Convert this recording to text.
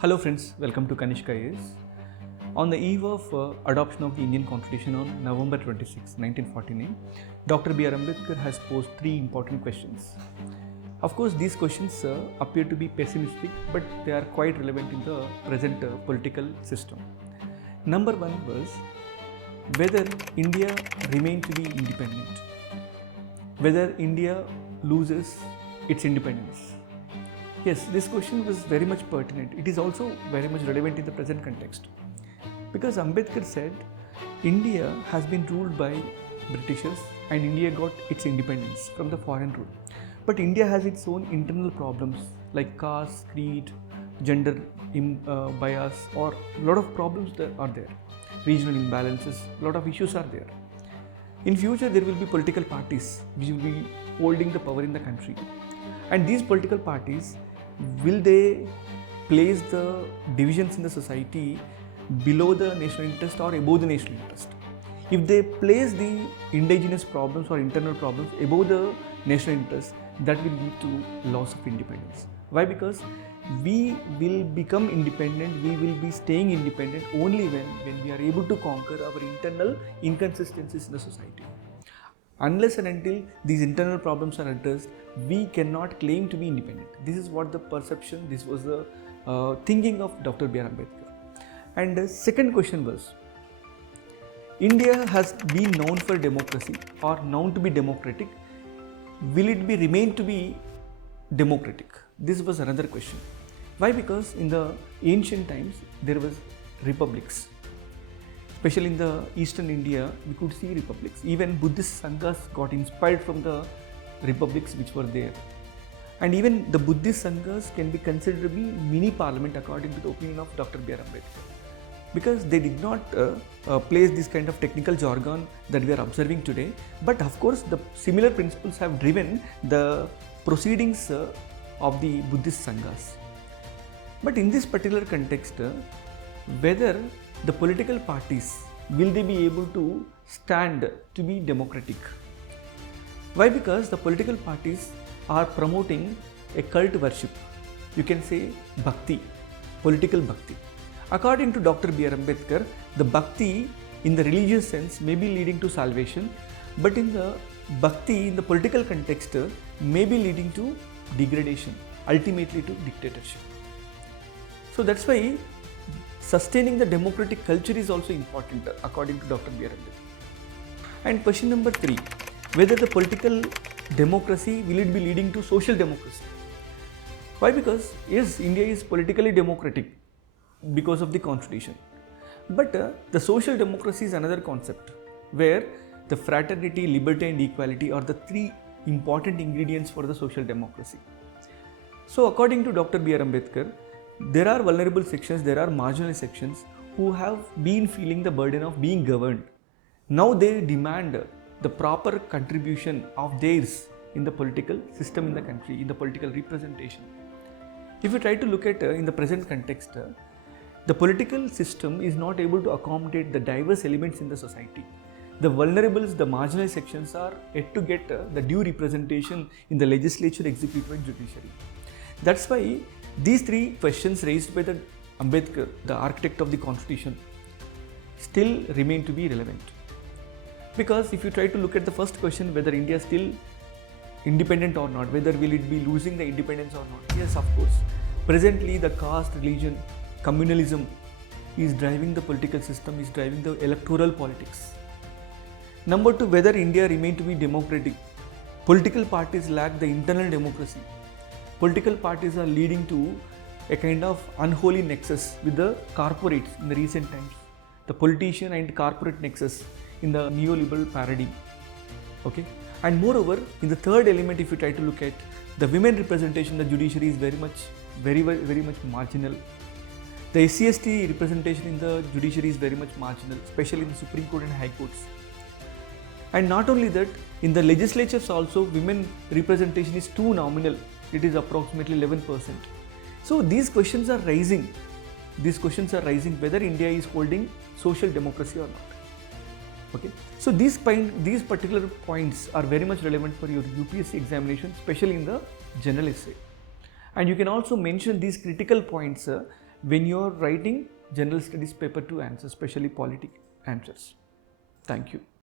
Hello friends, welcome to KANISHKA IAS. On the eve of adoption of the Indian Constitution on November 26, 1949, Dr. B.R. Ambedkar has posed three important questions. Of course, these questions appear to be pessimistic, but they are quite relevant in the present political system. Number one was whether India remains to be independent, whether India loses its independence. Yes, this question was very much pertinent. It is also very much relevant in the present context. Because Ambedkar said, India has been ruled by Britishers and India got its independence from the foreign rule. But India has its own internal problems like caste, creed, gender bias, or a lot of problems that are there. Regional imbalances, a lot of issues are there. In future, there will be political parties which will be holding the power in the country. And these political parties, will they place the divisions in the society below the national interest or above the national interest? If they place the indigenous problems or internal problems above the national interest, that will lead to loss of independence. Why? Because we will become independent, we will be staying independent only when we are able to conquer our internal inconsistencies in the society. Unless and until these internal problems are addressed, we cannot claim to be independent. This is what the perception, this was the thinking of Dr. B.R. Ambedkar. And the second question was, India has been known for democracy or known to be democratic. Will it be remain to be democratic? This was another question. Why? Because in the ancient times, there was republics. Especially in the eastern India, we could see republics. Even Buddhist Sanghas got inspired from the republics which were there. And even the Buddhist Sanghas can be considered to be mini parliament according to the opinion of Dr. B.R. Ambedkar. Because they did not place this kind of technical jargon that we are observing today. But of course, the similar principles have driven the proceedings of the Buddhist Sanghas. But in this particular context, whether the political parties, will they be able to stand to be democratic? Why? Because the political parties are promoting a cult worship. You can say bhakti, political bhakti. According to Dr. B.R. Ambedkar, the bhakti in the religious sense may be leading to salvation, but in the bhakti in the political context may be leading to degradation, ultimately to dictatorship. So that's why sustaining the democratic culture is also important according to Dr. B.R. Ambedkar. And question number three, whether the political democracy, will it be leading to social democracy? Why? Because yes, India is politically democratic because of the constitution. But the social democracy is another concept where the fraternity, liberty and equality are the three important ingredients for the social democracy. So according to Dr. B.R. Ambedkar, there are vulnerable sections, there are marginal sections who have been feeling the burden of being governed. Now they demand the proper contribution of theirs in the political system in the country, in the political representation. If you try to look at in the present context, the political system is not able to accommodate the diverse elements in the society. The vulnerables, the marginal sections are yet to get the due representation in the legislature, executive and judiciary. That's why these three questions raised by the Ambedkar, the architect of the constitution, still remain to be relevant. Because if you try to look at the first question, whether India is still independent or not, whether will it be losing the independence or not, yes, of course. Presently, the caste, religion, communalism is driving the political system, is driving the electoral politics. Number two, whether India remain to be democratic, political parties lack the internal democracy. Political parties are leading to a kind of unholy nexus with the corporates in the recent times. The politician and corporate nexus in the neoliberal paradigm. Okay? And moreover, in the third element, if you try to look at the women representation, the judiciary is very much marginal. The SC/ST representation in the judiciary is very much marginal, especially in the Supreme Court and High Courts. And not only that, in the legislatures also, women representation is too nominal. It is approximately 11%. So these questions are rising. Whether India is holding social democracy or not. Okay. So these particular points are very much relevant for your UPSC examination, especially in the general essay. And you can also mention these critical points when you're writing general studies paper 2 answers, especially polity answers. Thank you.